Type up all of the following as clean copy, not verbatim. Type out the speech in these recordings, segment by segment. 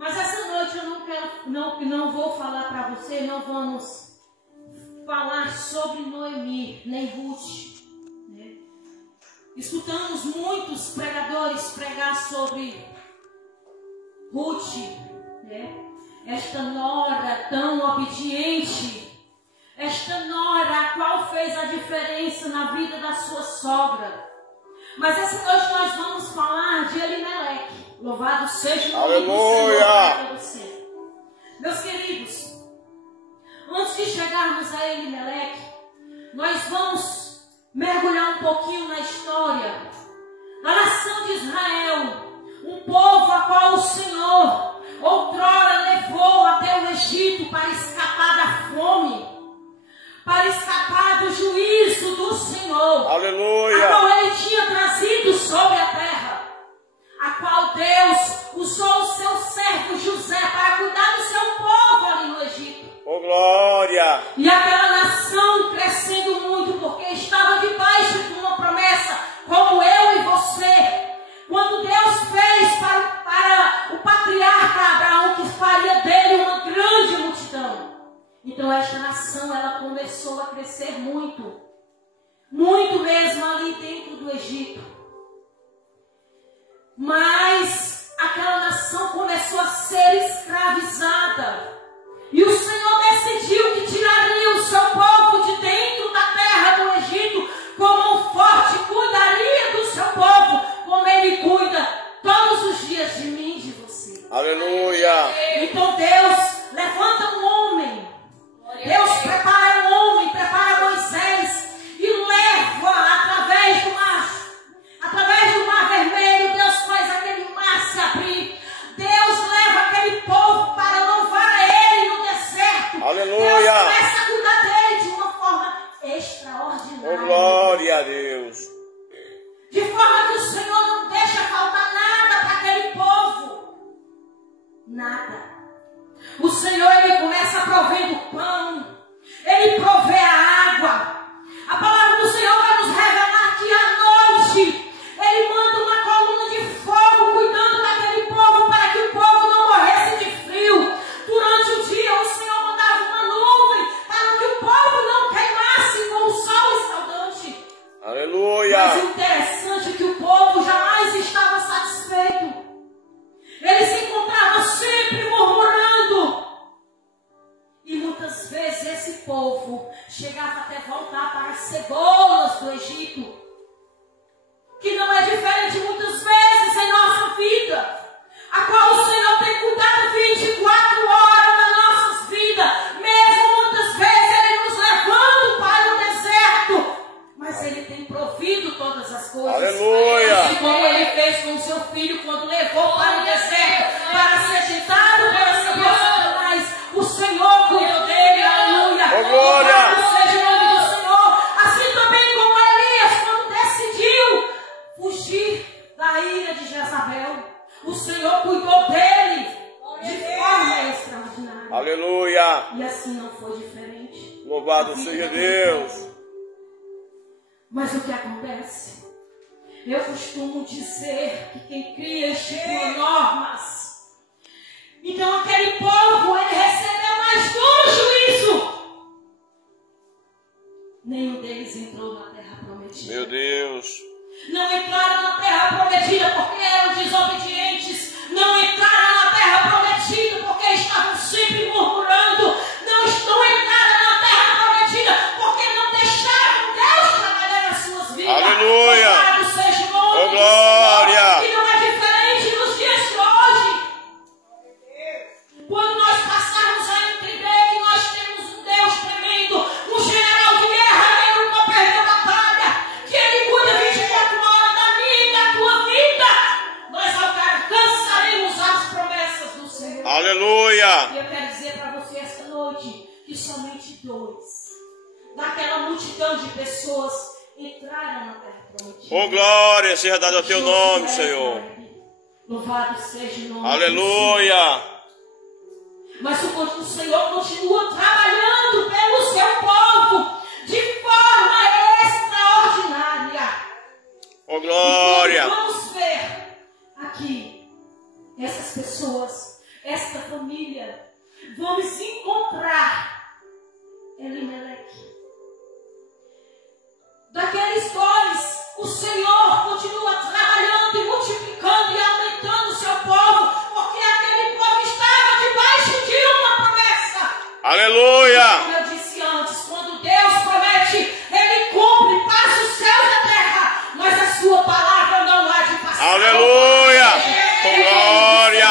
Mas essa noite eu não vou falar para você, não vamos falar sobre Noemi, nem Ruth. Né? Escutamos muitos pregadores pregar sobre Ruth, né? Esta nora tão obediente, esta nora a qual fez a diferença na vida da sua sogra. Mas essa noite nós vamos falar de Elimeleque. Louvado seja o nome do Senhor para você. Meus queridos, antes de chegarmos a Elimeleque, nós vamos mergulhar um pouquinho na história da nação de Israel, um povo a qual o Senhor outrora levou até o Egito para escapar da fome, para escapar do juízo do Senhor. Aleluia! A qual ele tinha trazido sobre a terra, a qual Deus usou o seu servo José para cuidar do seu povo ali no Egito. Oh, glória! E aquela nação crescendo muito, porque estava debaixo de uma promessa, como eu e você. Quando Deus fez para o patriarca Abraão que faria dele uma grande multidão. Então esta nação, ela começou a crescer muito. Muito mesmo ali dentro do Egito. Mas aquela nação começou a ser escravizada. E o Senhor decidiu que tiraria o seu povo de dentro da terra do Egito, como um forte cuidaria do seu povo, como ele cuida todos os dias de mim e de você. Aleluia! Então Deus levanta um homem. Deus prepara um homem, prepara Moisés e leva através do mar vermelho. Deus faz aquele mar se abrir. Deus leva aquele povo para louvar a ele no deserto. Aleluia! Deus começa a cuidar dele de uma forma extraordinária. Oh, glória a Deus! De forma que o Senhor não deixa faltar nada para aquele povo. Nada. O Senhor, ele começa provendo pão. Ele provê a água. A palavra do Senhor vai nos revelar que à noite ele manda uma coluna de fogo cuidando daquele povo para que o povo não morresse de frio. Durante o dia o Senhor mandava uma nuvem para que o povo não queimasse com o sol escaldante. Aleluia! Mas o interessante é que o povo jamais estava satisfeito. Ele se encontrava sempre murmurando. E muitas vezes esse povo chegava até voltar para as cebolas do Egito. Que não é diferente muitas vezes em nossa vida. A qual o Senhor tem cuidado 24 horas das nossas vidas. Mesmo muitas vezes Ele nos levando para o deserto. Mas Ele tem provido todas as coisas. Aleluia! Assim como Ele fez com o seu filho quando levou para o deserto para ser tentado pelas Satanás. O Senhor cuidou dele. Aleluia! Oh, glória! Louvado seja o nome do Senhor. Assim também como Elias, quando decidiu fugir da ira de Jezabel, o Senhor cuidou dele de forma extraordinária. Aleluia! E assim não foi diferente. Louvado seja Deus! Mas o que acontece? Eu costumo dizer que quem cria estipula normas. Então aquele povo, ele recebeu mais duro juízo. Nenhum deles entrou na terra prometida. Meu Deus! Não entraram na terra prometida porque eram desobedientes. Não entraram na terra prometida porque estavam sempre murmurando. Não entraram na terra prometida porque não deixaram Deus trabalhar nas suas vidas. Aleluia! Louvado seja o nome Oh, do glória! Senhor. E não é diferente nos dias de hoje. Quando nós passarmos a entender que nós temos um Deus tremendo, um general de guerra que nunca perdeu batalha, que Ele cuida 24 horas da minha e da tua vida, nós alcançaremos as promessas do Senhor. Aleluia! E eu quero dizer para você esta noite que somente 2 daquela multidão de pessoas entraram na terra prometida. Oh, glória seja dada ao teu nome, Senhor! Louvado seja o nome do Senhor. Aleluia! Mas o Senhor continua trabalhando pelo seu povo de forma extraordinária. Oh, glória! E vamos ver aqui essas pessoas esta família, vamos encontrar Elimeleque. Daqueles dois, o Senhor continua trabalhando e multiplicando e aumentando o seu povo, porque aquele povo estava debaixo de uma promessa. Aleluia! Como eu disse antes, quando Deus promete, Ele cumpre, passa os céus e a terra, mas a sua palavra não há de passar. Aleluia! Com glória!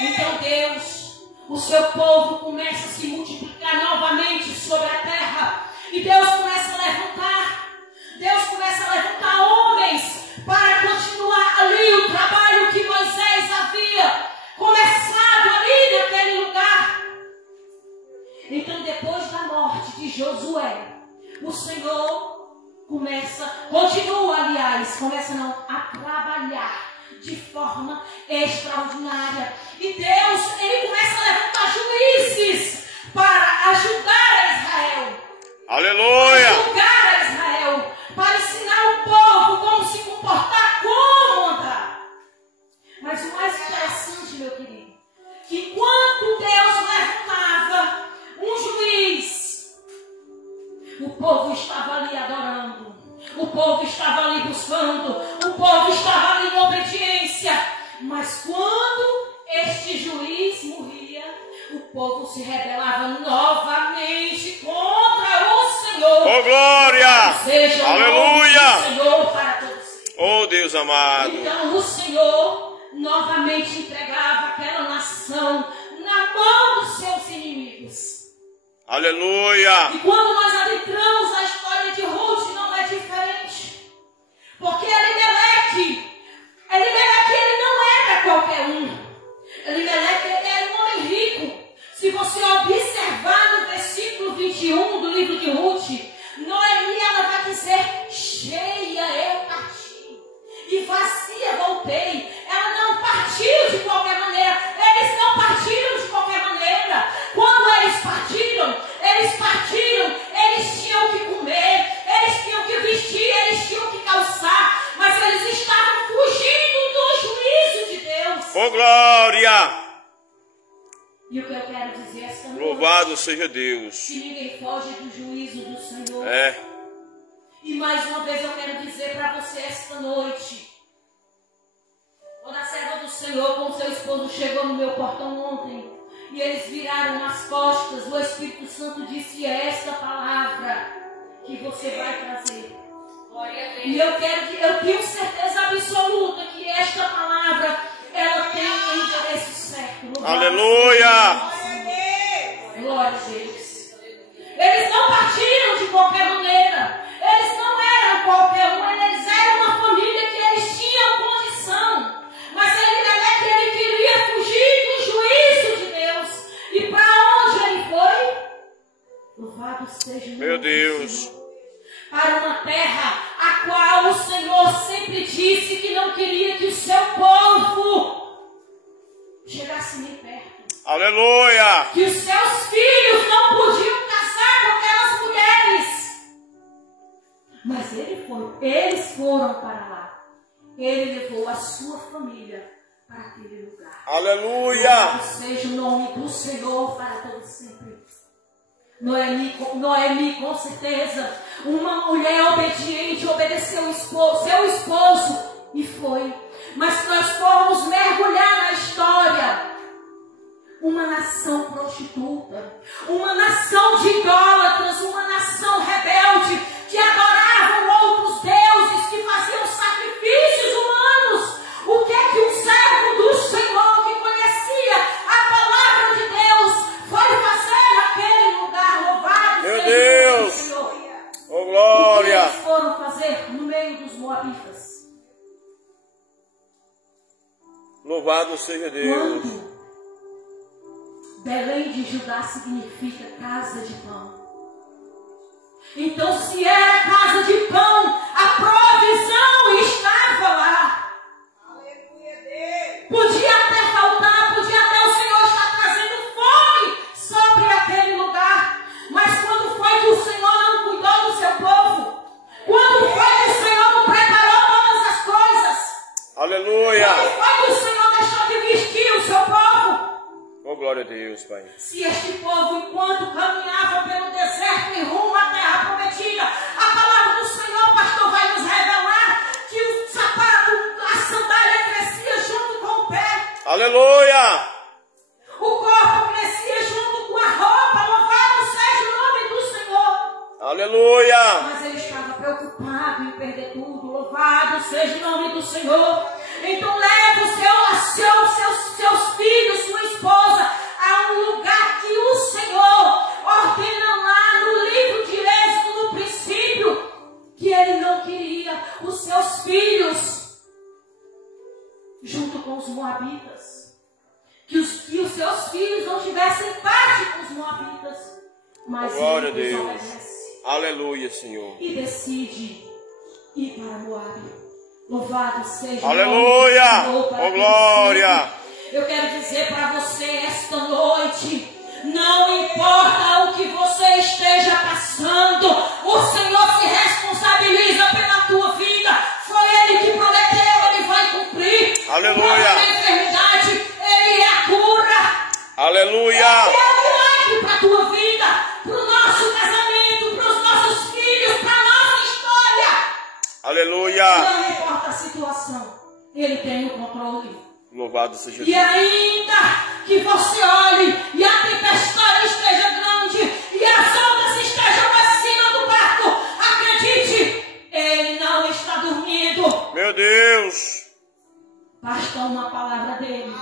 Então Deus, o seu povo começa a se multiplicar novamente sobre a terra. E Deus começa a levantar homens para continuar ali o trabalho que Moisés havia começado ali naquele lugar. Então, depois da morte de Josué, o Senhor começa a trabalhar de forma extraordinária. E Deus, Ele começa a levantar juízes para ajudar a Israel. Aleluia! Para julgar a Israel, para ensinar o povo como se comportar, como andar. Mas o mais interessante, meu querido, que quando Deus levantava um juiz, o povo estava ali adorando, o povo estava ali buscando, o povo estava ali em obediência. Mas quando este juiz morria, o povo se rebelava novamente contra o Senhor. Oh, glória! Seja aleluia! O Senhor para todos. Oh, Deus amado! Então o Senhor novamente entregava aquela nação na mão dos seus inimigos. Aleluia! E quando nós adentramos na história de Ruth, não é diferente. Porque Elimeleque ele não era qualquer um. Elimeleque era um homem rico. Se você observar no versículo 21 do livro de Ruth, Noemi, ela vai dizer: cheia eu parti e vazia voltei. Ela não partiu de qualquer maneira. Eles não partiram de qualquer maneira. Quando eles partiram, eles tinham que comer, eles tinham que vestir, eles tinham que calçar, mas eles estavam fugindo do juízo de Deus. Oh, glória! E o que eu quero dizer esta noite, louvado seja Deus, que ninguém foge do juízo do Senhor. E mais uma vez eu quero dizer para você esta noite, quando a serva do Senhor com seu esposo chegou no meu portão ontem, e eles viraram as costas, o Espírito Santo disse: é esta palavra que você vai trazer. E eu tenho certeza absoluta que esta palavra, ela tem o endereço certo. aleluia! Glória a Deus. Eles não partiram de qualquer maneira. Eles não eram qualquer um. Eles eram uma família que eles tinham condição. Mas ele queria fugir do juízo de Deus. E para onde ele foi? Louvado seja o meu Deus! Para uma terra a qual o Senhor sempre disse que não queria que o seu povo chegasse nem perto. Aleluia! Que os seus filhos não podiam casar com aquelas mulheres. Mas eles foram para lá. Ele levou a sua família para aquele lugar. Aleluia! Louvado seja o nome do Senhor para todos sempre. Noemi, com certeza, uma mulher obediente, obedeceu seu esposo e foi. Mas se nós formos mergulhar na história, uma nação prostituta, uma nação de idólatras, uma nação rebelde, que adoravam outros deuses, que faziam sacrifícios humanos. O que é que um servo do Senhor, que conhecia a palavra de Deus, foi fazer naquele lugar? Louvado meu seja Deus! o Senhor. Oh, glória! O que eles foram fazer no meio dos moabitas? Louvado seja Deus! Quando Belém de Judá significa casa de pão. Então, se era casa de pão, a provisão estava lá. Podia até faltar, podia até o Senhor estar trazendo fome sobre aquele lugar. Mas quando foi que o Senhor não cuidou do seu povo? Quando foi que o Senhor não preparou todas as coisas? Aleluia. Quando foi que o Senhor deixou de vestir o seu povo? Oh, glória a Deus, Pai. Se este povo, enquanto caminhava pelo deserto em rumo à terra prometida, a palavra do Senhor, pastor, vai nos revelar que o sapato, a sandália crescia junto com o pé. Aleluia. O corpo crescia junto com a roupa. Louvado seja o nome do Senhor. Aleluia. Mas ele estava preocupado em perder tudo. Louvado seja o nome do Senhor. Então leve seus filhos, sua esposa, a um lugar que o Senhor ordena lá no livro de Êxodo, no princípio, que ele não queria os seus filhos junto com os moabitas. Que os seus filhos não tivessem parte com os moabitas. Mas glória a ele Deus. obedece. Aleluia, Senhor. E decide ir para Moabe. Louvado seja aleluia. O Senhor. Oh, glória. Eu quero dizer para você esta noite, não importa o que você esteja passando, o Senhor se responsabiliza pela tua vida. Foi Ele que prometeu, Ele vai cumprir. Aleluia. A enfermidade, Ele é a cura. Aleluia. Ele é o milagre para a tua vida, para o nosso casamento, para os nossos filhos, para a nossa história. Aleluia. Não importa a situação, Ele tem o controle. Louvado seja Deus. E ainda que você olhe e a tempestade esteja grande e as ondas estejam acima do barco, acredite, Ele não está dormindo. Meu Deus. Basta uma palavra dele.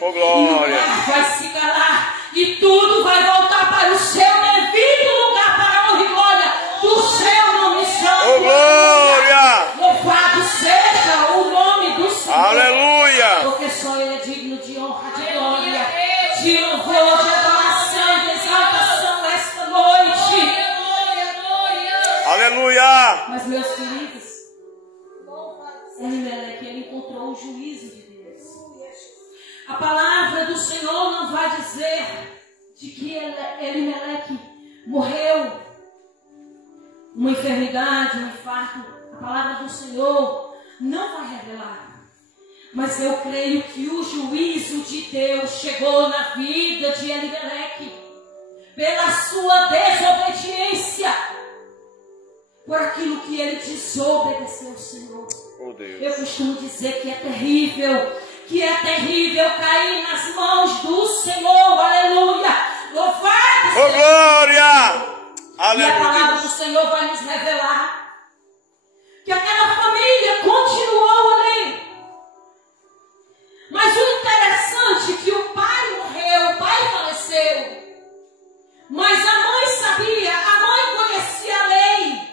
Oh, E o glória. mar vai se calar e tudo vai voltar para o seu devido lugar, para a honra e glória do seu nome santo. Oh, glória. Louvado seja o nome do Senhor. Aleluia. Porque só Ele é digno de honra, de glória, de louvor, de adoração, de exaltação esta noite. Aleluia. Mas, meus queridos, Elimeleque, ele encontrou o juízo de Deus. A palavra do Senhor não vai dizer de que Elimeleque morreu uma enfermidade, um infarto. A palavra do Senhor não vai revelar. Mas eu creio que o juízo de Deus chegou na vida de Elimeleque pela sua desobediência, por aquilo que ele desobedeceu ao Senhor. Oh, Deus. Eu costumo dizer que é terrível cair nas mãos do Senhor. Aleluia! Louvado Oh, seja glória. e a Aleluia. palavra do Senhor vai nos revelar que aquela família continuou ali. Mas o interessante é que o pai morreu, o pai faleceu. Mas a mãe sabia, a mãe conhecia a lei.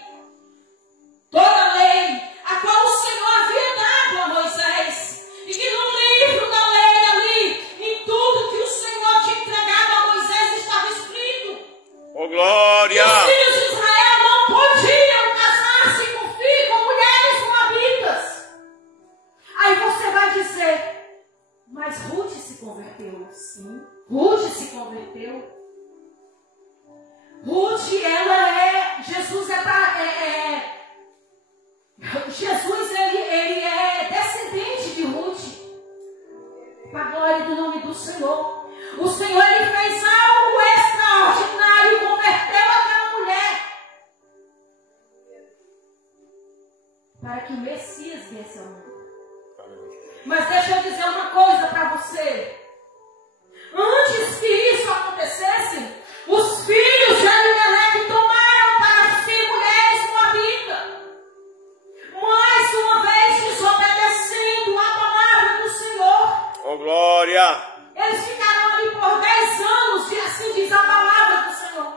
Toda a lei, a qual o Senhor havia dado a Moisés. E que no livro da lei ali, em tudo que o Senhor tinha entregado a Moisés estava escrito. Oh, glória. Os filhos de Israel não podiam casar-se com mulheres moabitas. Aí você vai dizer, mas Ruth se converteu. Sim, Ruth se converteu. Ruth, ela é, Jesus ele é descendente de Ruth. Para a glória do nome do Senhor. O Senhor, ele fez algo extraordinário, converteu aquela mulher. Para que o Messias viesse ao mundo. Mas deixa eu dizer uma coisa para você. Antes que isso acontecesse, os filhos de Elimeleque tomaram para si mulheres moabitas. Mais uma vez desobedecendo a palavra do Senhor. Oh, glória. Eles ficaram ali por 10 anos, e assim diz a palavra do Senhor.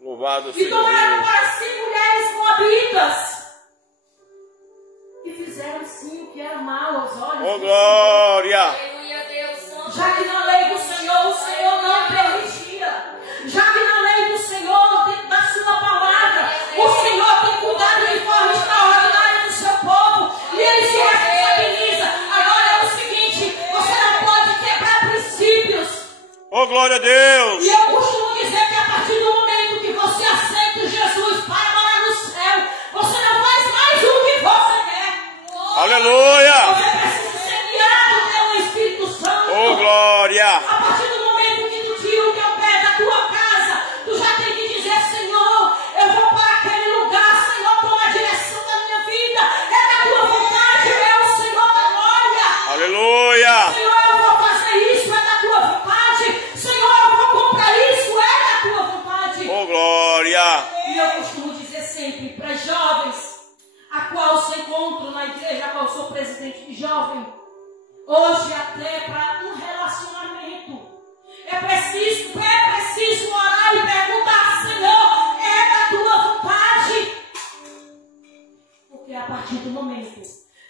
Louvado E seja tomaram Deus. para si mulheres moabitas. E fizeram sim o que era mal aos olhos Oh, do glória. Já que na lei do Senhor, o Senhor não permitia. Já que na lei do Senhor, dentro da sua palavra, o Senhor tem cuidado de forma extraordinária do seu povo. E Ele se responsabiliza. Agora é o seguinte, você não pode quebrar princípios. Oh, glória a Deus. E eu costumo dizer que a partir do momento que você aceita Jesus para morar no céu, você não faz mais o que você quer. Aleluia. Você precisa ser Glória. A partir do momento que tu tira o teu pé da tua casa, tu já tem que dizer: Senhor, eu vou para aquele lugar, Senhor, toma a direção da minha vida. É da tua vontade, meu Senhor da glória. Aleluia. Senhor, eu vou fazer isso, é da tua vontade. Senhor, eu vou comprar isso, é da tua vontade. Oh, glória. E eu costumo dizer sempre para jovens, a qual se encontro na igreja, a qual sou presidente de jovem, hoje até para um relacionamento, é preciso orar e perguntar: Senhor, é da tua vontade? Porque a partir do momento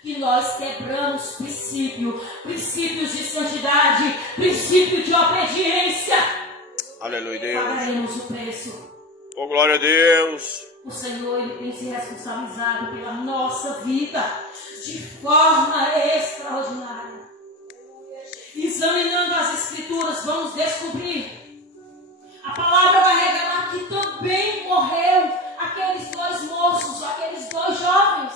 que nós quebramos princípios de santidade, princípio de obediência, Aleluia, Deus. pagaremos o preço. Oh, glória a Deus. O Senhor, Ele tem se responsabilizado pela nossa vida de forma extraordinária. Examinando as Escrituras, vamos descobrir. A palavra vai revelar que também morreu aqueles dois moços, aqueles dois jovens.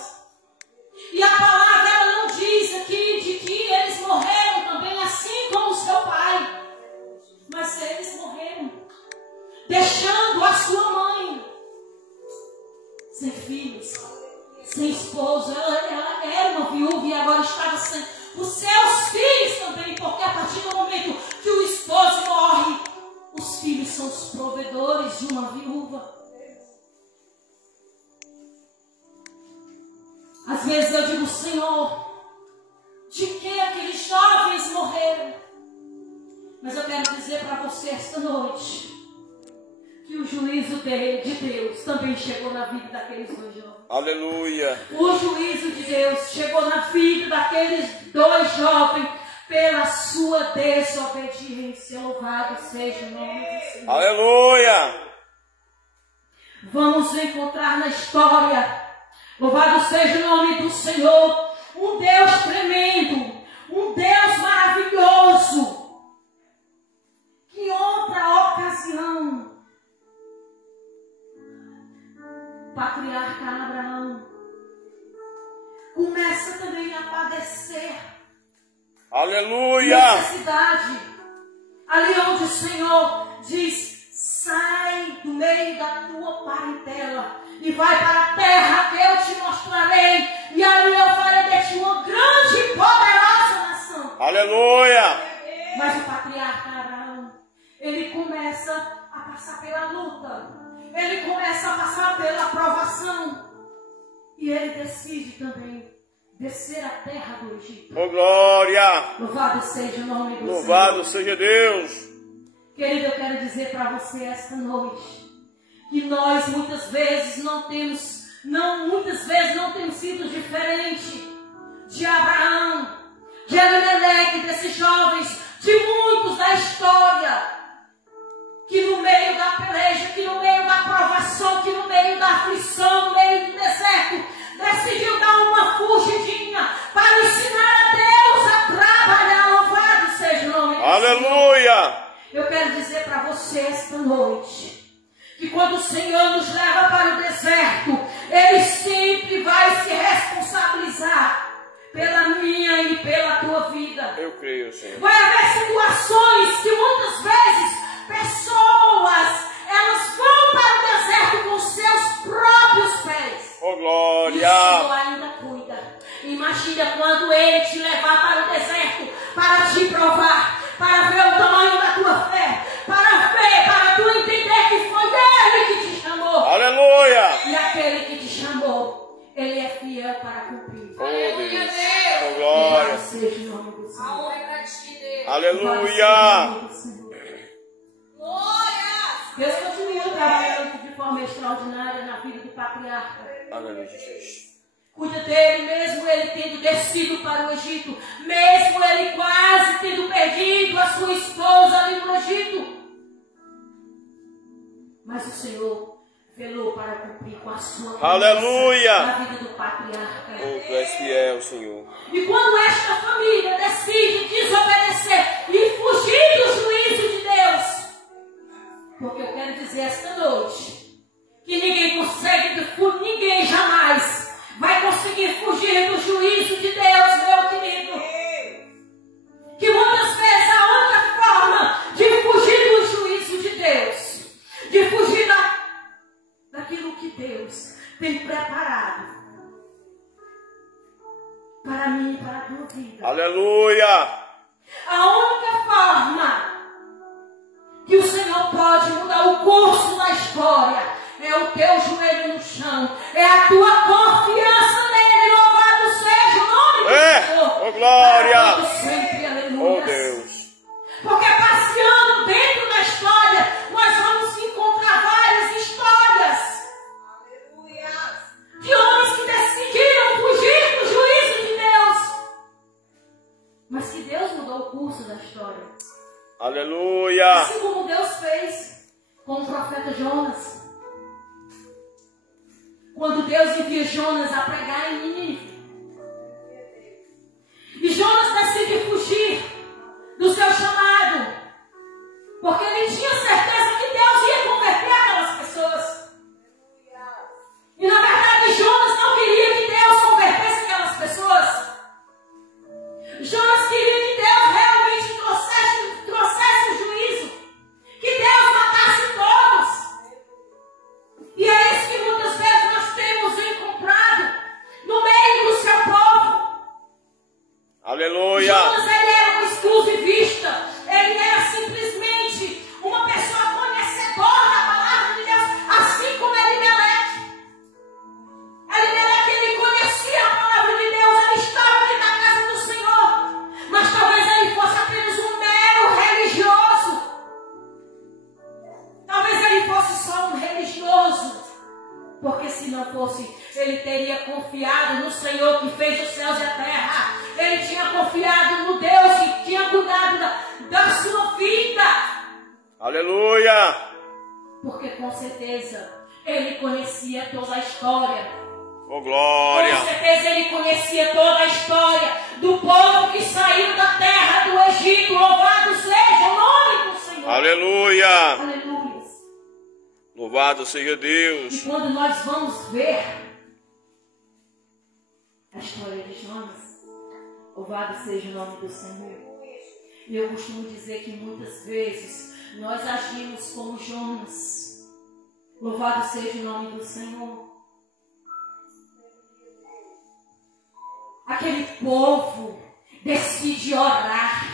E a palavra ela não diz aqui de que eles morreram também assim como seu pai. Mas eles morreram, deixando a sua mãe sem filhos, sem esposo. Ela era uma viúva e agora estava sem os seus filhos também, porque a partir do momento que o esposo morre, os filhos são os provedores de uma viúva. Às vezes eu digo: Senhor, de que aqueles jovens morreram? Mas eu quero dizer para você esta noite que o juízo de Deus também chegou na vida daqueles dois jovens. Aleluia. O juízo de Deus chegou na vida daqueles dois jovens pela sua desobediência. Louvado seja o nome do Senhor. Aleluia. Vamos encontrar na história, louvado seja o nome do Senhor, um Deus tremendo, um Deus maravilhoso, que outra ocasião, o patriarca Abraão começa também a padecer Aleluia. necessidade, ali onde o Senhor diz: sai do meio da tua parentela e vai para a terra que eu te mostrarei, e ali eu farei de ti uma grande e poderosa nação. Aleluia. Mas o patriarca Abraão, ele começa a passar pela luta, ele começa a passar pela provação, e ele decide também descer a terra do Egito. Oh, glória. Louvado seja o nome do Louvado Senhor. seja Deus. Querido, eu quero dizer para você esta noite que nós muitas vezes não temos sido diferente de Abraão, de Elimelec, desses jovens, de muitos da história, que no meio da peleja, que no meio da provação, que no meio da aflição, no meio do deserto, decidiu dar uma fugidinha para ensinar a Deus a trabalhar. Louvado seja o nome do Senhor. Aleluia. Eu quero dizer para você esta noite que quando o Senhor nos leva para o deserto, Ele sempre vai se responsabilizar pela minha e pela tua vida. Eu creio, Senhor. Vai haver situações que muitas vezes pessoas, elas vão para o deserto com seus próprios pés. Oh, E o glória. Senhor ainda cuida. Imagina quando Ele te levar para o deserto, para te provar, para ver o tamanho da tua fé, para tu entender que foi Ele que te chamou. Aleluia. E aquele que te chamou, Ele é fiel para cumprir. Oh, Deus. Oh, Louvado glória. seja o nome do Senhor. A honra é para ti, Deus. Louvado seja o Aleluia. nome do Senhor. Glória! Deus continua trabalhando de forma extraordinária na vida do patriarca. Aleluia, Jesus. Cuida dele, mesmo ele tendo descido para o Egito, mesmo ele quase tendo perdido a sua esposa ali no Egito. Mas o Senhor velou para cumprir com a sua promessa Aleluia. na vida do patriarca. Oh, tu és fiel, Senhor. E quando esta família decide desobedecer e fugir do juízo de Deus, porque eu quero dizer esta noite que ninguém jamais vai conseguir fugir do juízo de Deus, meu querido. Que muitas vezes a única vida. Aleluia. A única forma que o Senhor pode mudar o curso da história é o teu joelho no chão, é a tua confiança nele. Louvado seja o nome do Senhor. Oh, glória. Para todo sempre, aleluia. Oh, Deus. Porque passeando dentro da história, nós vamos encontrar várias histórias de homens que decidiram fugir do juízo de Deus, mas que Deus mudou o curso da história. Aleluia. Assim como Deus fez com o profeta Jonas. Quando Deus envia Jonas a pregar em Nínive. E Jonas decide fugir do seu chamado, porque ele tinha certeza que Deus ia converter aquelas pessoas. E na verdade Jonas não queria que Deus convertesse aquelas pessoas. Jonas queria que Deus realmente trouxesse o juízo, que Deus matasse todos. E é isso que muitas vezes nós temos encontrado no meio do seu povo. Aleluia. Jonas, ele era um exclusivista, ele era simplesmente uma pessoa conhecedora da palavra de Deus, assim como Elimeleque. Elimeleque, ele conhecia a palavra de Deus, ele estava dentro da casa do Senhor, mas talvez ele fosse apenas um mero religioso. Talvez ele fosse só um religioso, porque se não fosse, ele teria confiado no Senhor que fez os céus e a terra. Ele tinha confiado no Deus que tinha cuidado da sua vida. Aleluia. Porque com certeza ele conhecia toda a história. Oh, glória. Com certeza ele conhecia toda a história do povo que saiu da terra do Egito. Louvado seja o nome do Senhor. Aleluia. Aleluia. Louvado seja Deus. E quando nós vamos ver a história de Jonas, louvado seja o nome do Senhor. E eu costumo dizer que muitas vezes nós agimos como Jonas. Louvado seja o nome do Senhor. Aquele povo decide orar.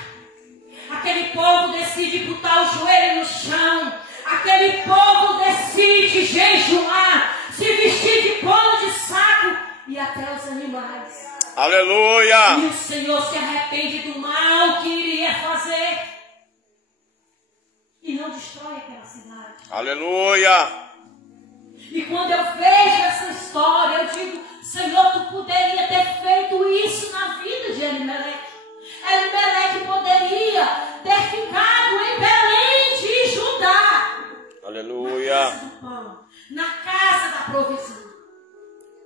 Aquele povo decide botar o joelho no chão. Aquele povo decide jejuar, se vestir de pano de saco e até os animais. Aleluia. E o Senhor se arrepende do mal que iria fazer e não destrói aquela cidade. Aleluia. E quando eu vejo essa história, eu digo: Senhor, tu poderia ter feito isso na vida de Elimeleque. Elimeleque poderia ter ficado em Belém de Judá. Aleluia. Na casa do pão, na casa da provisão.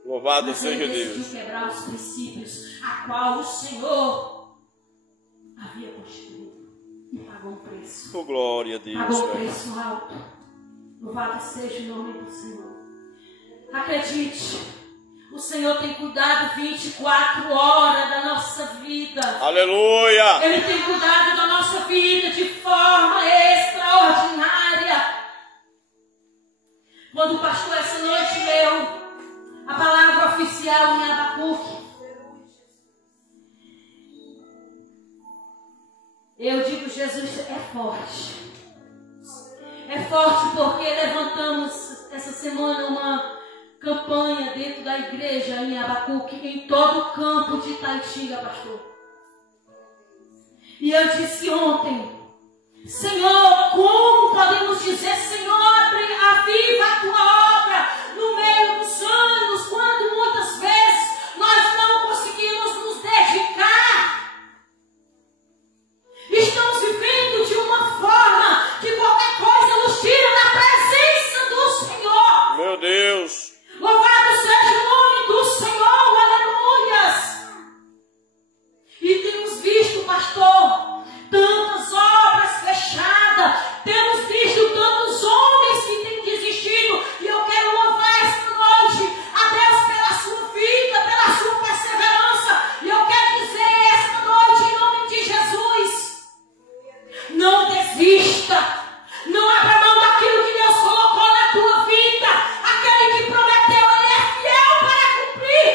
Louvado Mas seja ele decidiu Deus. quebrar os princípios a qual o Senhor havia constituído. E pagou um preço. Oh, glória a Deus. Pagou um Pai. preço alto. Louvado seja o nome do Senhor. Acredite, o Senhor tem cuidado 24 horas da nossa vida. Aleluia. Ele tem cuidado da nossa vida de forma extraordinária. Quando o pastor essa noite leu a palavra oficial em Abacuque, eu digo: Jesus é forte. É forte porque levantamos essa semana uma campanha dentro da igreja em Abacuque, em todo o campo de Itaitinga, pastor. E eu disse ontem: Senhor, como podemos dizer, Senhor, aviva a tua obra no meio dos anos, quando muitas vezes nós não conseguimos nos dedicar. Estamos vivendo de uma forma que qualquer coisa nos tira da presença do Senhor. Meu Deus. Louvado seja o nome do Senhor, aleluias. E temos visto, pastor, tantas obras fechadas, temos visto tantos homens que têm desistido, e eu quero louvar esta noite a Deus pela sua vida, pela sua perseverança, e eu quero dizer esta noite em nome de Jesus: não desista, não abra mão daquilo que Deus colocou na tua vida. Aquele que prometeu, ele é fiel para cumprir.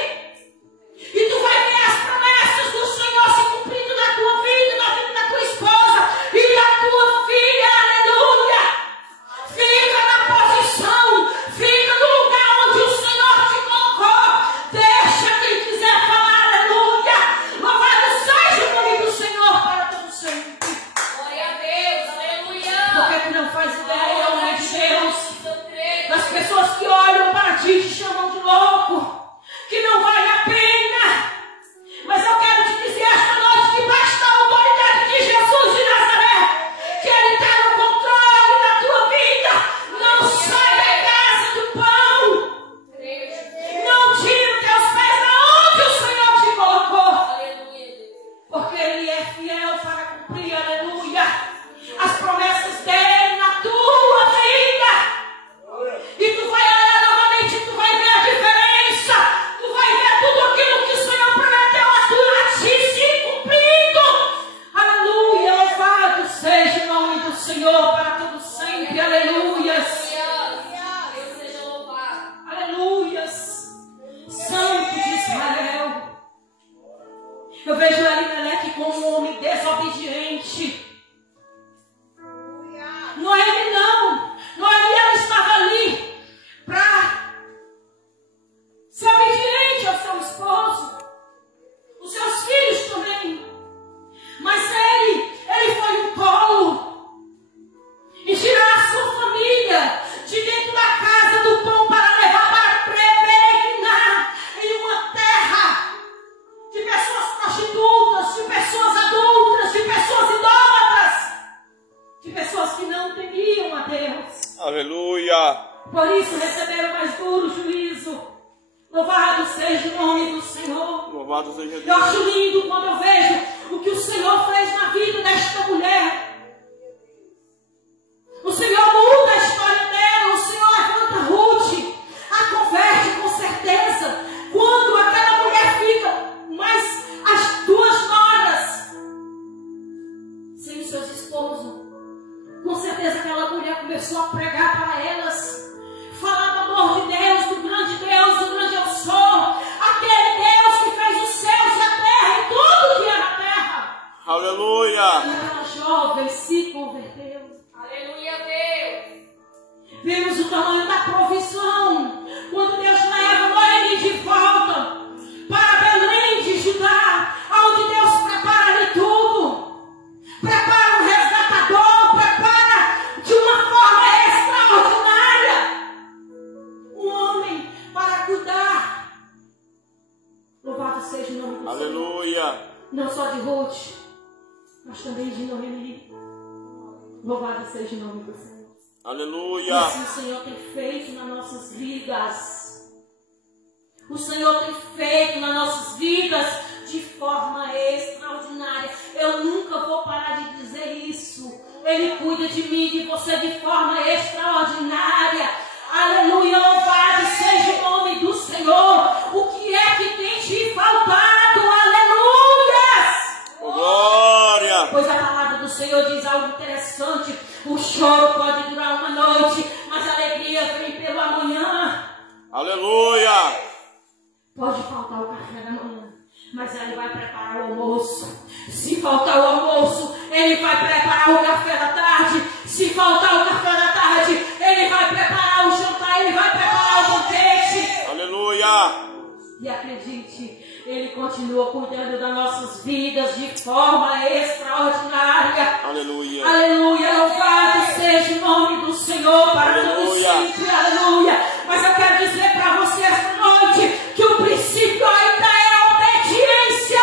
E tu vai ver as promessas do Senhor se fiel para cumprir, aleluia, as promessas dele na tua vida. E tu vai olhar novamente, tu vai ver a diferença, tu vai ver tudo aquilo que o Senhor prometeu a ti se cumprindo. Aleluia, louvado seja o nome do Senhor para todo sempre, aleluias. Deus seja louvado. Aleluias, Santo de Israel. Eu vejo Elimeleque como um homem desobediente. Noemi não. Noemi, ela estava ali para ser obediente ao seu esposo, os seus filhos também. Mas ele foi um tolo e tirar a sua família de dentro da casa do pão para levar para peregrinar em uma terra de pessoas prostitutas, de pessoas adultas, de pessoas idólatras, de pessoas que não temiam a Deus. Aleluia. Por isso receberam mais duro juízo. Louvado seja o nome do Senhor. Louvado seja Eu Deus. acho lindo quando eu vejo o que o Senhor fez na vida desta mulher. O Senhor muda a história dela, o Senhor levanta Ruth, a converte com certeza. Quando aquela mulher fica mais as 2 horas sem os seus esposos, com certeza aquela mulher começou a pregar para elas, falar do amor de Deus, do grande eu sou, aquele Deus que fez os céus e a terra e tudo que é na terra. Aleluia. E aquela jovem se converteu. Aleluia, Deus. Vemos o tamanho da provisão quando Deus leva Noemi de volta para Belém de Judá, onde Deus prepara ali tudo, prepara um resgatador, prepara de uma forma extraordinária um homem para cuidar. Louvado seja o nome do Senhor. Aleluia. Não só de Ruth, mas também de Noemi. Louvado seja o nome do Senhor. Aleluia. Assim o Senhor tem feito nas nossas vidas. O Senhor tem feito nas nossas vidas de forma extraordinária. Eu nunca vou parar de dizer isso. Ele cuida de mim e de você de forma extraordinária. Aleluia, louvado seja o nome do Senhor. O que é que tem te faltado? Aleluias! Glória. Pois a palavra do Senhor diz algo interessante. O choro pode durar uma noite, mas a alegria vem pelo amanhã. Aleluia. Pode faltar o café da manhã, mas ele vai preparar o almoço. Se faltar o almoço, ele vai preparar o café da tarde. Se faltar o café da tarde, ele vai preparar o jantar, ele vai preparar o banquete. Aleluia. E acredite, Ele continua cuidando das nossas vidas de forma extraordinária. Aleluia. Aleluia, louvado seja o nome do Senhor para todo sempre. Aleluia. Mas eu quero dizer para você esta noite que o princípio ainda é a obediência.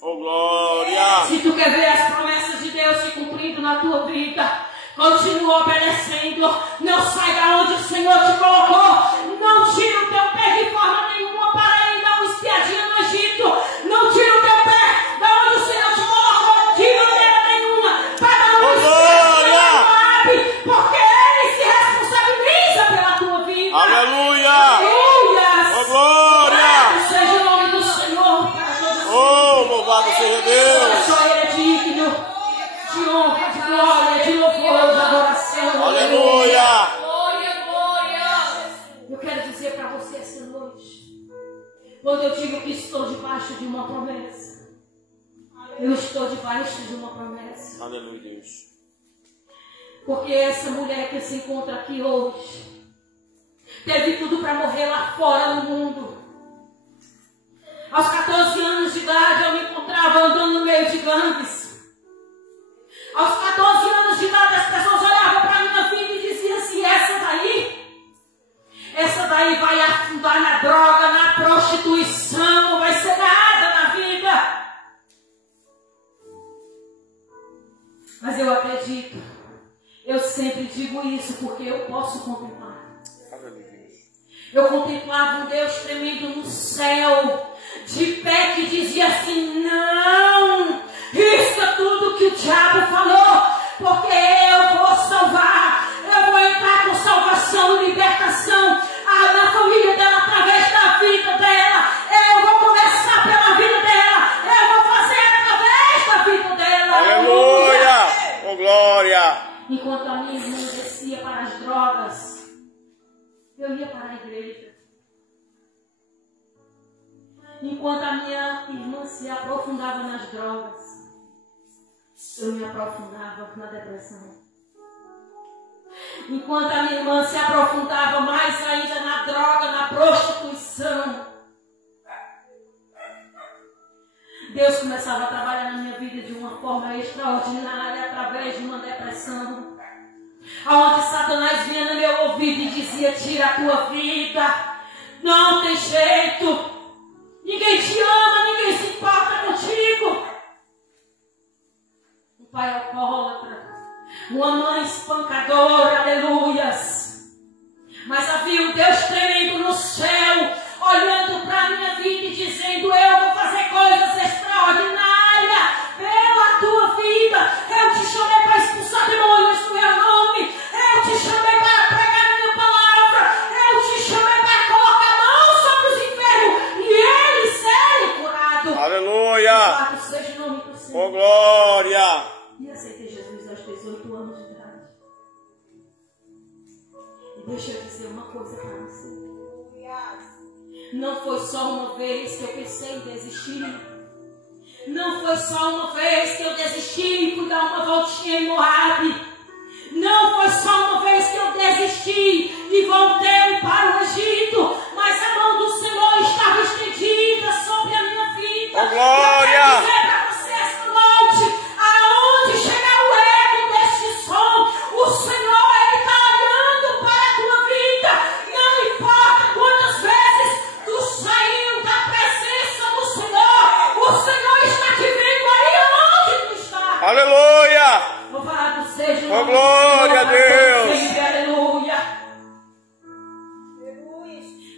Oh, glória. Se tu quer ver as promessas de Deus se cumprindo na tua vida, continua obedecendo. Não sai da onde o Senhor te colocou. Não tira o teu pé de forma nenhuma para ir dar uma espiadinha no Egito. Não tira o teu pé da onde o Senhor te colocou de maneira nenhuma para dar uma espiadinha no Moabe, porque Ele se responsabiliza pela tua vida. Aleluia. Aleluia. Oh, glória. Seja o nome do Senhor para todos. Oh, louvado seja Deus. Só Ele é digno de honra, de glória, de louvor, de adoração. Aleluia. Glória, glória. Eu quero dizer para você essa noite, quando eu digo que estou debaixo de uma promessa, eu estou debaixo de uma promessa. Aleluia, Deus. Porque essa mulher que se encontra aqui hoje, teve tudo para morrer lá fora no mundo. Aos 14 anos de idade eu me encontrava andando no meio de gangues. Aos 14 anos de idade as pessoas olhavam para a minha vida e diziam assim, essa daí vai afundar na droga, na prostituição, não vai ser nada na vida. Mas eu acredito, eu sempre digo isso porque eu posso contemplar. Aleluia, Deus. Eu contemplava um Deus tremendo no céu, de pé, que dizia assim, não, Risca tudo que o diabo falou, porque eu vou salvar. Eu vou entrar com salvação e libertação na família dela, através da vida dela. Eu vou começar pela vida dela. Eu vou fazer através da vida dela. Aleluia! Com glória! Enquanto a minha irmã descia para as drogas, eu ia para a igreja. Enquanto a minha irmã se aprofundava nas drogas, eu me aprofundava na depressão. Enquanto a minha irmã se aprofundava mais ainda na droga, na prostituição, Deus começava a trabalhar na minha vida de uma forma extraordinária, através de uma depressão, onde Satanás vinha no meu ouvido e dizia: tira a tua vida, não tem jeito, ninguém te ama, ninguém se importa contigo. Um pai alcoólatra, uma mãe espancadora, aleluias. Mas havia um Deus tremendo no céu, olhando para a minha vida e dizendo: eu vou fazer coisas extraordinárias pela tua vida. Eu te chamei para expulsar demônios no meu nome. Eu te chamei para pregar a minha palavra. Eu te chamei para colocar a mão sobre os enfermos e eles serem curados. Aleluia! Louvado seja o nome do Senhor. Com glória! E aceitei Jesus aos 18 anos de idade. E deixa eu dizer uma coisa para você. Não foi só uma vez que eu pensei em desistir. Não foi só uma vez que eu desisti e fui dar uma voltinha em Moabe. Não foi só uma vez que eu desisti e voltei para o Egito. Mas a mão do Senhor estava estendida sobre a minha vida. Com glória! Eu quero dizer para você esta noite, aonde chegar o eco deste som, o Senhor, Ele está olhando para a tua vida. Não importa quantas vezes tu saiu da presença do Senhor, o Senhor está te vendo aí onde tu está. Aleluia! Louvado seja o Com nome do glória a Senhor, Deus. sempre, aleluia.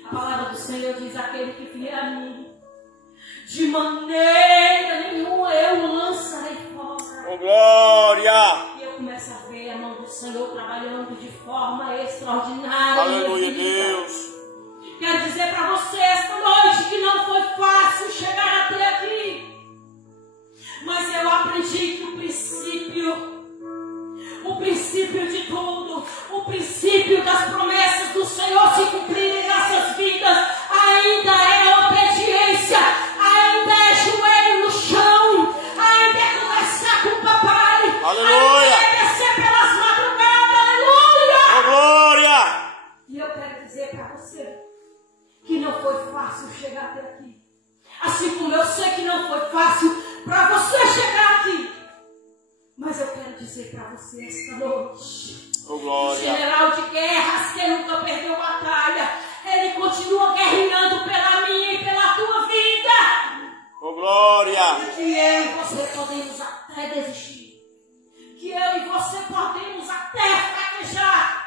A palavra do Senhor diz: aquele que vier a mim, de maneira nenhuma eu o lançarei fora. Com glória! E eu começo a ver a mão do Senhor trabalhando de forma extraordinária. Aleluia, Deus! Quero dizer para você esta noite que não foi fácil chegar até aqui. Mas eu aprendi que o princípio de tudo, o princípio das promessas do Senhor se cumprirem em nossas vidas, ainda é obediência, ainda é joelho no chão, ainda é conversar com o papai, Aleluia! ainda é descer pelas madrugadas, aleluia! Com glória! E eu quero dizer para você que não foi fácil chegar até aqui. Assim como eu sei que não foi fácil para você chegar aqui. Mas eu quero dizer para você esta noite, Com glória! general de guerras que nunca perdeu batalha, ele continua guerreando pela minha e pela tua vida. Com glória! Que eu e você podemos até desistir. Que eu e você podemos até fraquejar.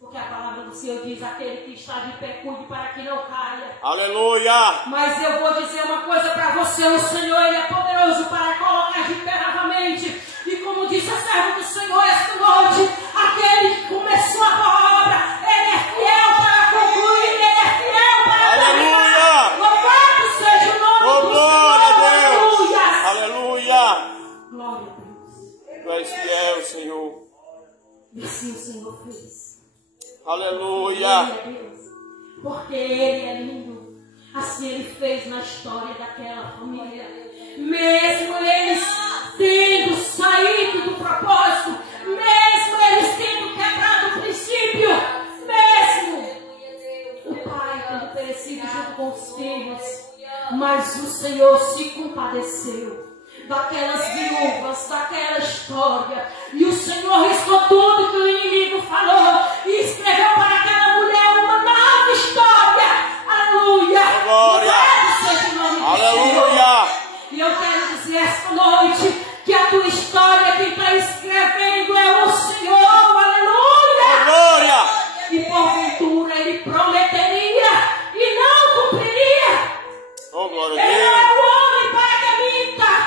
Porque a palavra do Senhor diz: aquele que está de pé, cuide para que não caia. Aleluia! Mas eu vou dizer uma coisa para você: o Senhor, Ele é poderoso para colocar de pé novamente. E como disse a serva do Senhor esta noite, aquele que começou a boa obra, Ele é fiel para concluir, Ele é fiel para Aleluia! terminar. Louvado seja o nome Com do glória Senhor. a Deus! Aleluia. Aleluia! Glória a Deus. Tu és fiel, Senhor. E assim o Senhor fez. Aleluia! Glória a Deus. Porque Ele é lindo. Assim Ele fez na história daquela família. Mesmo eles tendo saído do propósito, mesmo eles tendo quebrado o princípio, mesmo o pai tendo perecido junto com os filhos, mas o Senhor se compadeceu daquelas viúvas, daquela história, e o Senhor riscou tudo que o inimigo falou e escreveu para aquela mulher uma nova história. Aleluia! Glória! Louvado seja o nome do Aleluia! Senhor. E eu quero dizer esta noite que a tua história, quem está escrevendo é o Senhor. Aleluia! Glória! E porventura Ele prometeria e não cumpriria. Oh, glória a Ele não Deus! é o homem para que minta,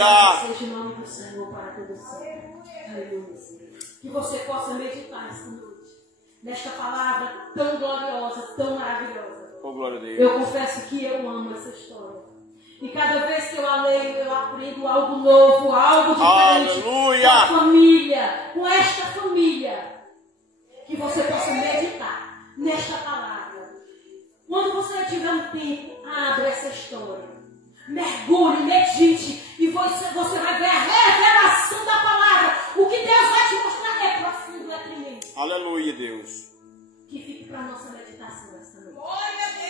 Aleluia. Seja o nome do Senhor para todo sempre. Aleluia. Que você possa meditar esta noite nesta palavra tão gloriosa, tão maravilhosa. Oh, glória a Deus. Eu confesso que eu amo essa história. E cada vez que eu a leio, eu aprendo algo novo, algo diferente. Aleluia. Com a família, com esta família. Que você possa meditar nesta palavra. Quando você tiver um tempo, abra essa história. Mergulhe, medite. E você vai ver a revelação da palavra. O que Deus vai te mostrar é profundo, é tremendo. Aleluia, Deus. Que fique para a nossa meditação esta noite.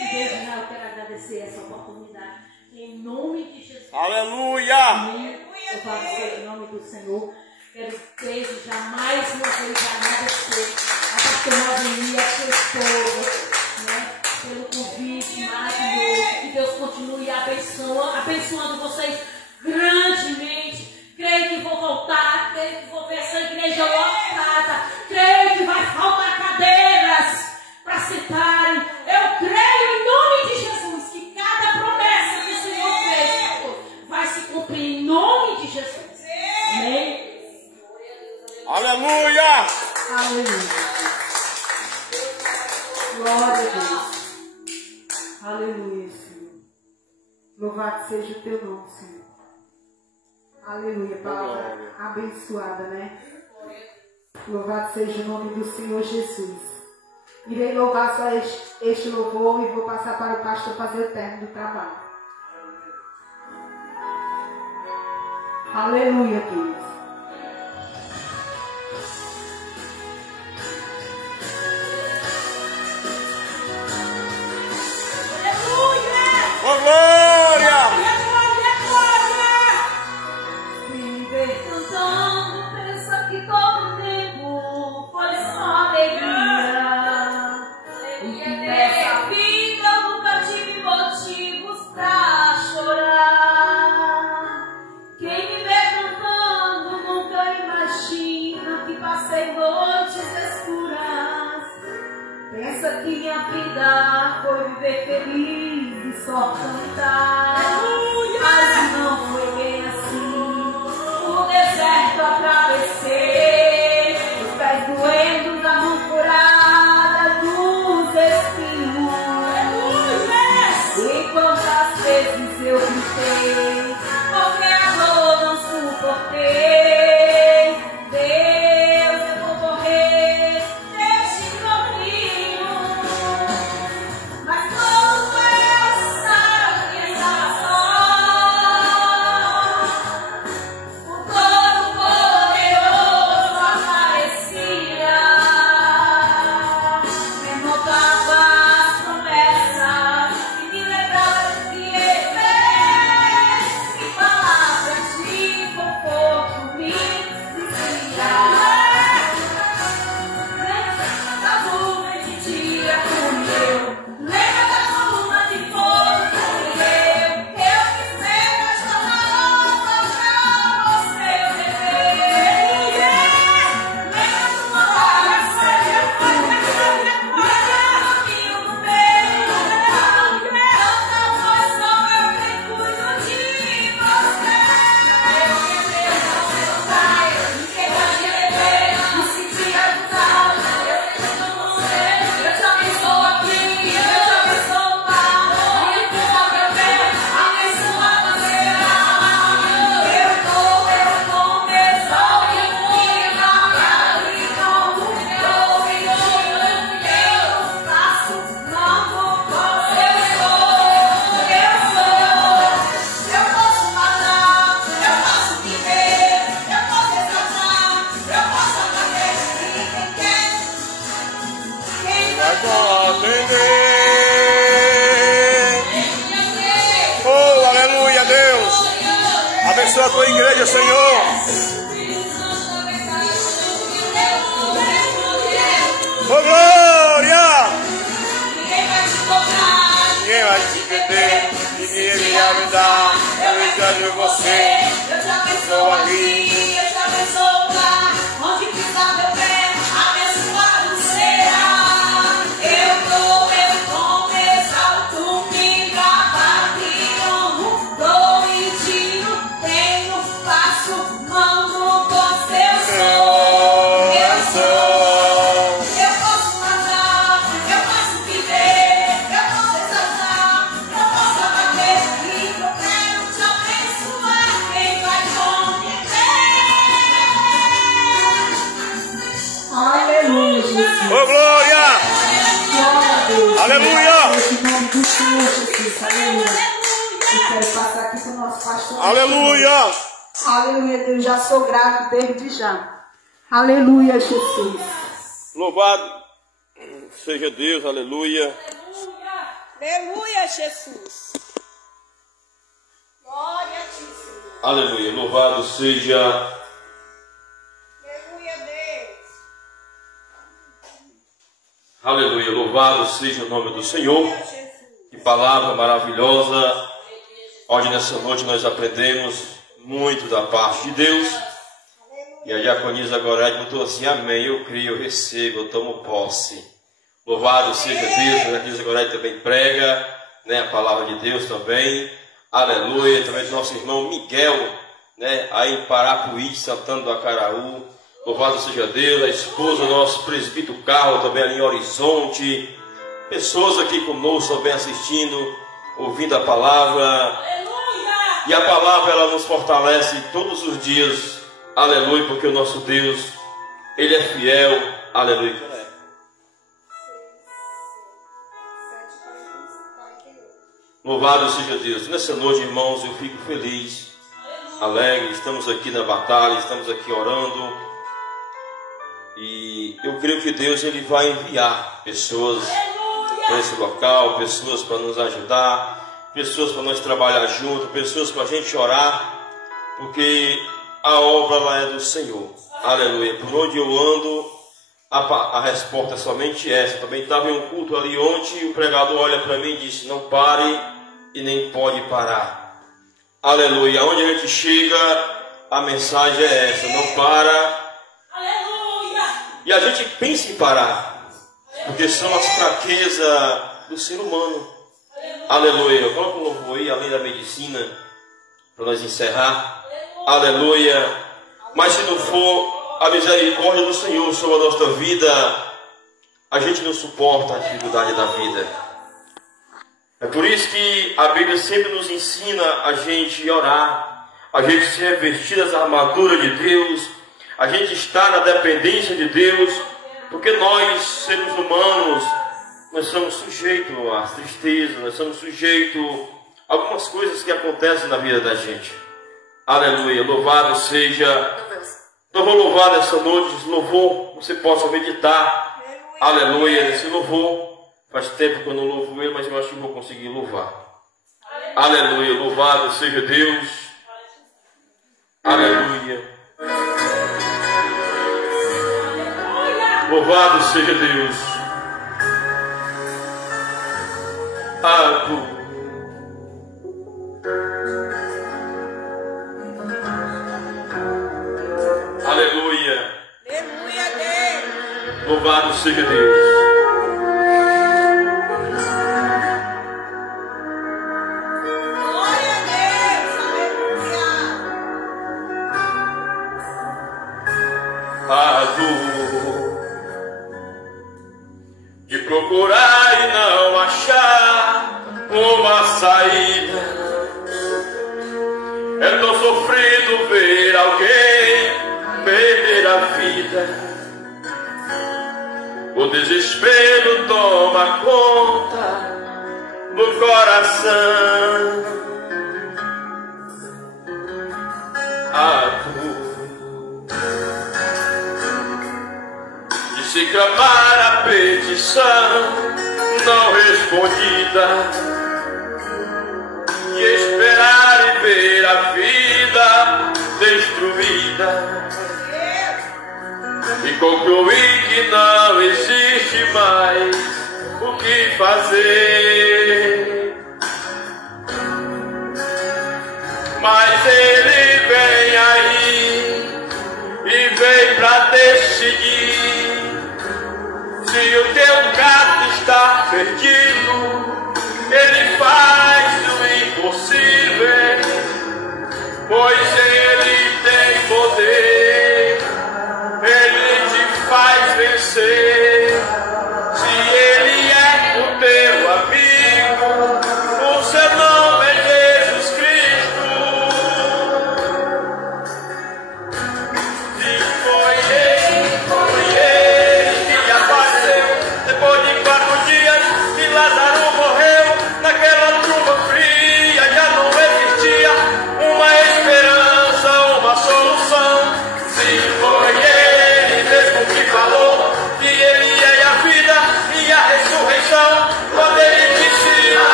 E desde já eu quero agradecer essa oportunidade. Em nome de Jesus. Aleluia. Amém. Eu falo em nome do Senhor. Quero desde já mais uma vez agradecer a pastor Noveni, a sua esposa, né, pelo convite maravilhoso. Que Deus continue abençoando vocês grandemente. Creio que vou voltar, creio que vou ver essa igreja lotada. Creio que vai faltar cadeiras para sentarem. Eu creio em nome de Jesus que cada promessa que o Senhor fez, pastor, vai se cumprir em nome de Jesus. Amém? Aleluia. Aleluia. Glória a Deus. Aleluia, Senhor. Louvado seja o teu nome, Senhor. Aleluia. Palavra abençoada, né? Louvado seja o nome do Senhor Jesus. Irei louvar só este louvor e vou passar para o pastor fazer o término do trabalho. Aleluia, Deus. Oh, glória. Viver cantando, pensa que todo tempo foi só alegria. Nessa vida eu nunca tive motivos pra chorar. Quem me vê cantando nunca imagina que passei noites escuras. Pensa que minha vida foi viver feliz e só cantar. Mas não foi bem assim. O deserto atravessei, os pés doendo da mão furada dos espinhos. E quantas vezes eu gritei, porque a dor não suportei. Deus, eu vou morrer neste caminho. Mas quando eu sabia só, o Todo-Poderoso aparecia, me mostrava as promessas e me lembrava de que Ele fez. Que palavras de conforto me dizia. Da nuvem de dia comigo, lembra da coluna de fogo comigo. Eu quis ver esta nova pra você viver. Lembra do lugar que você foi, lembra do caminho no meio do caminho. Tanta voz só eu que cuido de você. Eu queria não cair, me quebrar de beber, me sentir ajudado. Eu desejo você, eu te abençoo aqui, eu te abençoo lá. E tu sabe eu ver, abençoada será. Eu estou começando e não estou mentindo. Eu faço novo como eu sou. Eu posso matar, eu posso viver, eu posso exaltar, eu posso agradecer quem quer. Quem Vai vai atender. Oh, aleluia, Deus. Abençoa a tua igreja, Senhor. Oh, glória. Ninguém vai te tocar, Ninguém vai te perder. Ninguém vai me dar. Eu vejo você. eu te abençoo aqui, eu te abençoo lá. Onde pisar meu pé, abençoado será. Eu como exalto, me grava, me honro, dou e tiro, tenho faço, quando você eu sou, eu sou. Eu posso matar, eu posso viver, eu posso exaltar, eu posso abater, e eu quero te abençoar. Quem vai compreender? Aleluia, Jesus. Ô, glória! Glória a Deus. Aleluia! Em nome do Senhor Jesus. Aleluia. Eu quero passar aqui para o nosso pastor. Aleluia! Aleluia, Deus. Já sou grato desde já. Aleluia, Jesus. Louvado seja Deus, aleluia. Aleluia, Jesus. Glória a ti, Senhor. Aleluia, louvado seja. Aleluia, Deus. Aleluia, louvado seja o nome do Senhor. Que palavra maravilhosa. Onde nessa noite nós aprendemos muito da parte de Deus. E a diaconisa Gorete botou assim: amém, eu creio, eu recebo, eu tomo posse. Louvado seja Deus. A diaconisa Gorete também prega, né, a palavra de Deus também. Aleluia. Também do nosso irmão Miguel, né, aí em Parapuí, Santana do Acaraú. Louvado seja Deus. A esposa do nosso presbítero Carlos também ali em Horizonte. Pessoas aqui conosco também assistindo, ouvindo a palavra. E a palavra, ela nos fortalece todos os dias. Aleluia, porque o nosso Deus, Ele é fiel. Aleluia. Louvado seja Deus. Nessa noite, irmãos, eu fico feliz, alegre. Estamos aqui na batalha, estamos aqui orando. E eu creio que Deus, Ele vai enviar pessoas para esse local, pessoas para nos ajudar, pessoas para nós trabalhar junto, pessoas para a gente orar, porque a obra lá é do Senhor. Aleluia. Por onde eu ando, a resposta é somente essa. Também estava em um culto ali ontem e o pregador olha para mim e disse: não pare e nem pode parar. Aleluia. Onde a gente chega, a mensagem é essa: não para. Aleluia. E a gente pensa em parar, porque são as fraquezas do ser humano. Aleluia. Coloca um louvor aí, além da medicina, para nós encerrar. Aleluia. Mas se não for a misericórdia do Senhor sobre a nossa vida, a gente não suporta a dificuldade da vida. É por isso que a Bíblia sempre nos ensina a gente orar, a gente se revestir das armaduras de Deus, a gente estar na dependência de Deus, porque nós, seres humanos, nós somos sujeitos às tristezas, nós somos sujeitos a algumas coisas que acontecem na vida da gente. Aleluia, louvado seja. Então vou louvar nessa noite, esse louvor, você possa meditar. Aleluia, esse louvor. Faz tempo que eu não louvo ele, mas eu acho que vou conseguir louvar. Aleluia, louvado seja Deus. Aleluia. Louvado seja Deus. Aleluia. Aleluia, Deus. Louvado seja Deus. Glória a Deus. Aleluia. A dor de procurar e não achar uma saída. É tão sofrido ver alguém perder a vida. O desespero toma conta do coração. A dor de se clamar a petição não respondida, e esperar e ver a vida destruída, e concluir que não existe mais o que fazer. Mas Ele vem aí e vem pra decidir se o teu caso está perdido. Ele faz o impossível, pois Ele tem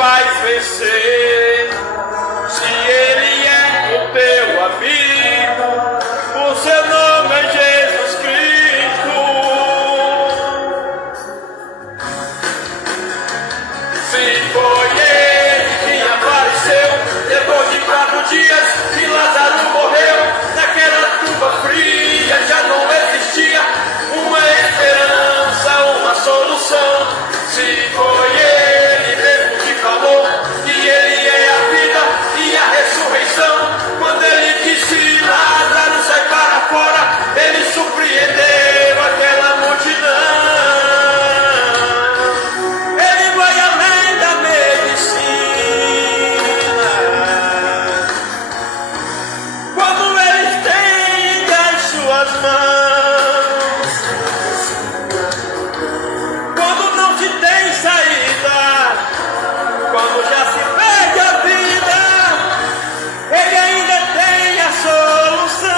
faz vencer. Se Ele é o teu amigo, o seu nome é Jesus Cristo. Se foi Ele que apareceu depois de 4 dias que Lázaro morreu, naquela tumba fria já não existia uma esperança, uma solução. Se foi Ele mesmo que falou que Ele é a vida e a ressurreição, quando Ele disse Lázaro sai para fora, Ele surpreendeu aquela multidão. Ele vai além da medicina. Quando Ele estende as suas mãos, quando não se tem saída, quando já se perde a vida, Ele ainda tem a solução.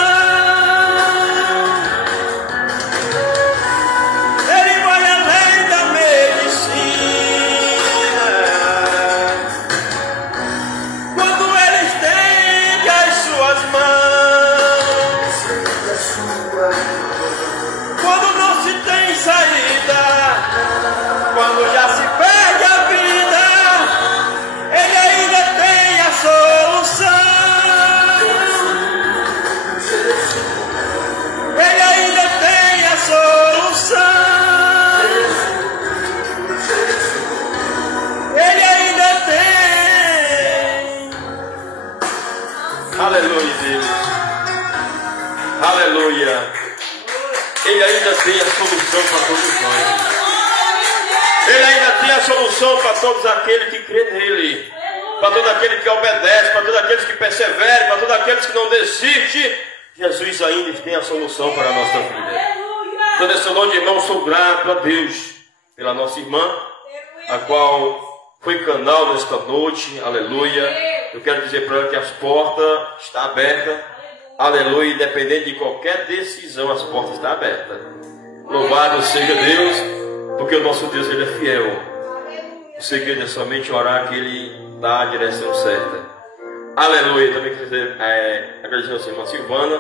Ele vai além da medicina. Quando Ele estende as suas mãos, quando não se tem saída, quando já se perde a vida, Ele ainda tem a solução. Ele ainda tem a solução. Ele ainda tem. Aleluia, Deus. Aleluia. Ele ainda tem a solução para todos nós. Ele ainda tem a solução para todos aqueles que crêem nele, para todo aquele que obedece, para todos aqueles que perseveram, para todos aqueles que não desistem. Jesus ainda tem a solução para a nossa vida. Então, nessa noite, irmão, sou grato a Deus pela nossa irmã, a qual foi canal nesta noite. Aleluia. Eu quero dizer para ela que as portas estão abertas. Aleluia. Independente de qualquer decisão, as portas estão abertas. Louvado seja Deus, porque o nosso Deus, Ele é fiel. O segredo é somente orar que Ele dá a direção certa. Aleluia. Também quero dizer, agradecer a nossa irmã Silvana.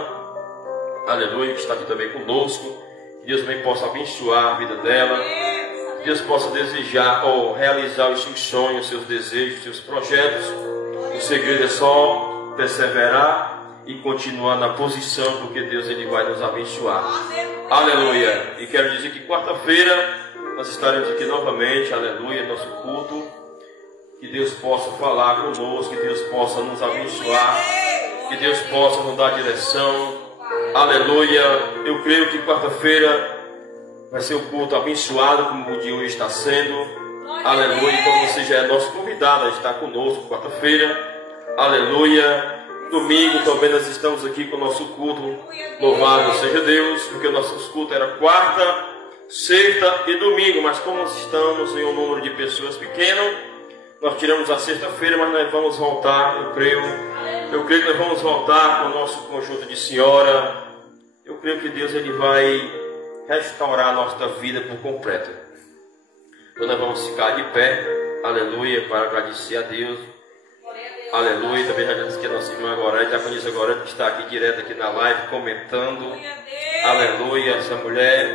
Aleluia, que está aqui também conosco. Que Deus também possa abençoar a vida dela. Que Deus possa desejar ou realizar os seus sonhos, os seus desejos, os seus projetos. O segredo é só perseverar e continuar na posição, porque Deus, Ele vai nos abençoar. Aleluia. E quero dizer que quarta-feira nós estaremos aqui novamente. Aleluia, nosso culto. Que Deus possa falar conosco, que Deus possa nos abençoar, que Deus possa nos dar direção. Aleluia. Eu creio que quarta-feira vai ser um culto abençoado, como o de hoje está sendo. Aleluia. Então você já é nosso convidado a estar conosco quarta-feira. Aleluia. Domingo também nós estamos aqui com o nosso culto. Louvado seja Deus, porque o nosso culto era quarta, sexta e domingo. Mas como nós estamos em um número de pessoas pequeno, nós tiramos a sexta-feira, mas nós vamos voltar, eu creio que nós vamos voltar com o nosso conjunto de senhora. Eu creio que Deus, Ele vai restaurar a nossa vida por completo. Então nós vamos ficar de pé, aleluia, para agradecer a Deus. Aleluia. Também já disse que a nossa irmã Gorete, a diaconisa Gorete, que está aqui direto aqui na live, comentando. Aleluia, essa mulher,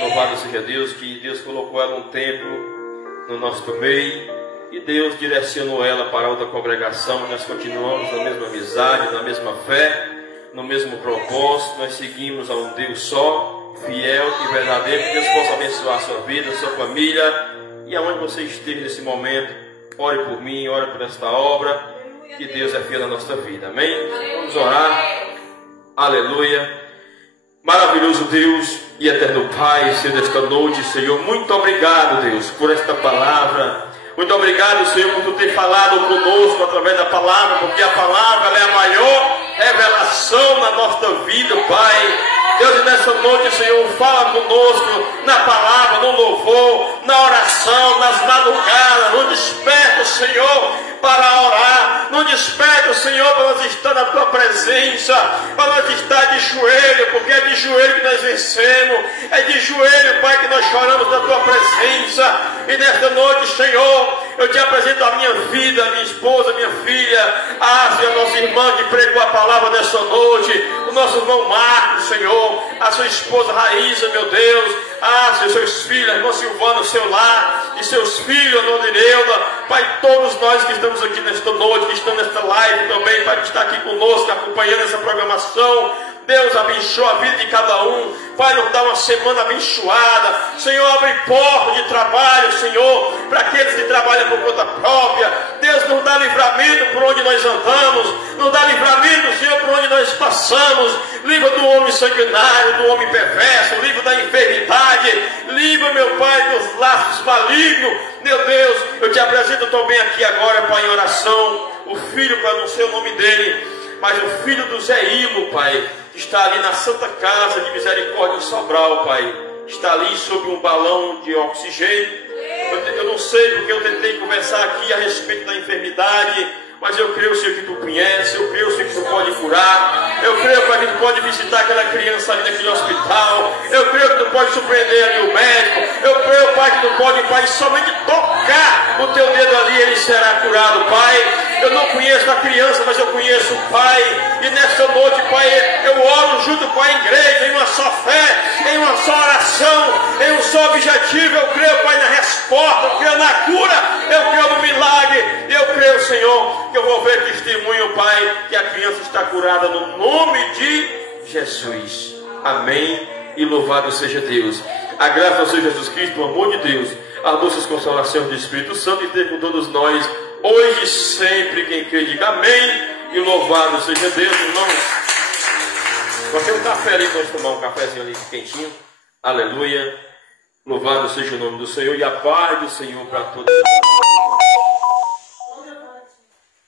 louvado seja Deus, que Deus colocou ela um tempo no nosso meio, e Deus direcionou ela para outra congregação. Nós continuamos na mesma amizade, na mesma fé, no mesmo propósito. Nós seguimos a um Deus só, fiel e verdadeiro. Que Deus possa abençoar a sua vida, a sua família, e aonde você esteja nesse momento, ore por mim, ore por esta obra, que Deus é fiel na nossa vida. Amém? Vamos orar. Aleluia. Maravilhoso Deus e eterno Pai, Senhor, desta noite, Senhor, muito obrigado, Deus, por esta palavra. Muito obrigado, Senhor, por tu ter falado conosco através da palavra, porque a palavra é a maior revelação na nossa vida, Pai. Deus, nessa noite, Senhor, fala conosco na palavra, no louvor, na oração, nas madrugadas. Nos desperta, Senhor, para orar. Nos desperta, Senhor, para nós estar na Tua presença, para nós estar de joelho, porque é de joelho que nós vencemos. É de joelho, Pai, que nós choramos na Tua presença. E nesta noite, Senhor, eu te apresento a minha vida, a minha esposa, a minha filha, Senhor, a nossa irmã que pregou a palavra nesta noite, o nosso irmão Marcos, Senhor, a sua esposa Raíssa, meu Deus, Senhor, seus filhos, a irmã Silvana, o seu lar, e seus filhos, a dona Ineuda, Pai, todos nós que estamos aqui nesta noite, que estão nesta live também, Pai, que está aqui conosco, acompanhando essa programação, Deus, abençoa a vida de cada um. Pai, nos dá uma semana abençoada. Senhor, abre portas de trabalho, Senhor, para aqueles que trabalham por conta própria. Deus, nos dá livramento por onde nós andamos. Nos dá livramento, Senhor, por onde nós passamos. Livra do homem sanguinário, do homem perverso. Livra da enfermidade. Livra, meu Pai, dos laços malignos. Meu Deus, eu te apresento também aqui agora, Pai, em oração. O filho, para não ser o nome dele, mas o filho do Zé Ilo, Pai, que está ali na Santa Casa de Misericórdia em Sobral, Pai, está ali sob um balão de oxigênio. Eu não sei porque eu tentei conversar aqui a respeito da enfermidade, mas eu creio, Senhor, que Tu conhece, eu creio, Senhor, que Tu pode curar, eu creio, Pai, que Tu pode visitar aquela criança ali naquele hospital, eu creio que Tu pode surpreender ali o médico, eu creio, Pai, que Tu pode, Pai, somente tocar o Teu dedo ali, ele será curado, Pai. Eu não conheço a criança, mas eu conheço o Pai, e nesta noite, Pai, eu oro junto com a igreja, em uma só fé, em uma só oração, em um só objetivo. Eu creio, Pai, na resposta, eu creio na cura, eu creio no milagre, e eu creio, Senhor, que eu vou ver testemunho, Pai, que a criança está curada no nome de Jesus. Amém, e louvado seja Deus. A graça do Senhor Jesus Cristo, o amor de Deus, as doces consolações do Espírito Santo, e ter com todos nós, hoje e sempre. Quem crê, diga amém, e louvado seja Deus, irmãos. Nós temos um café ali, nós tomar um cafezinho ali quentinho. Aleluia. Louvado seja o nome do Senhor, e a paz do Senhor para todos nós.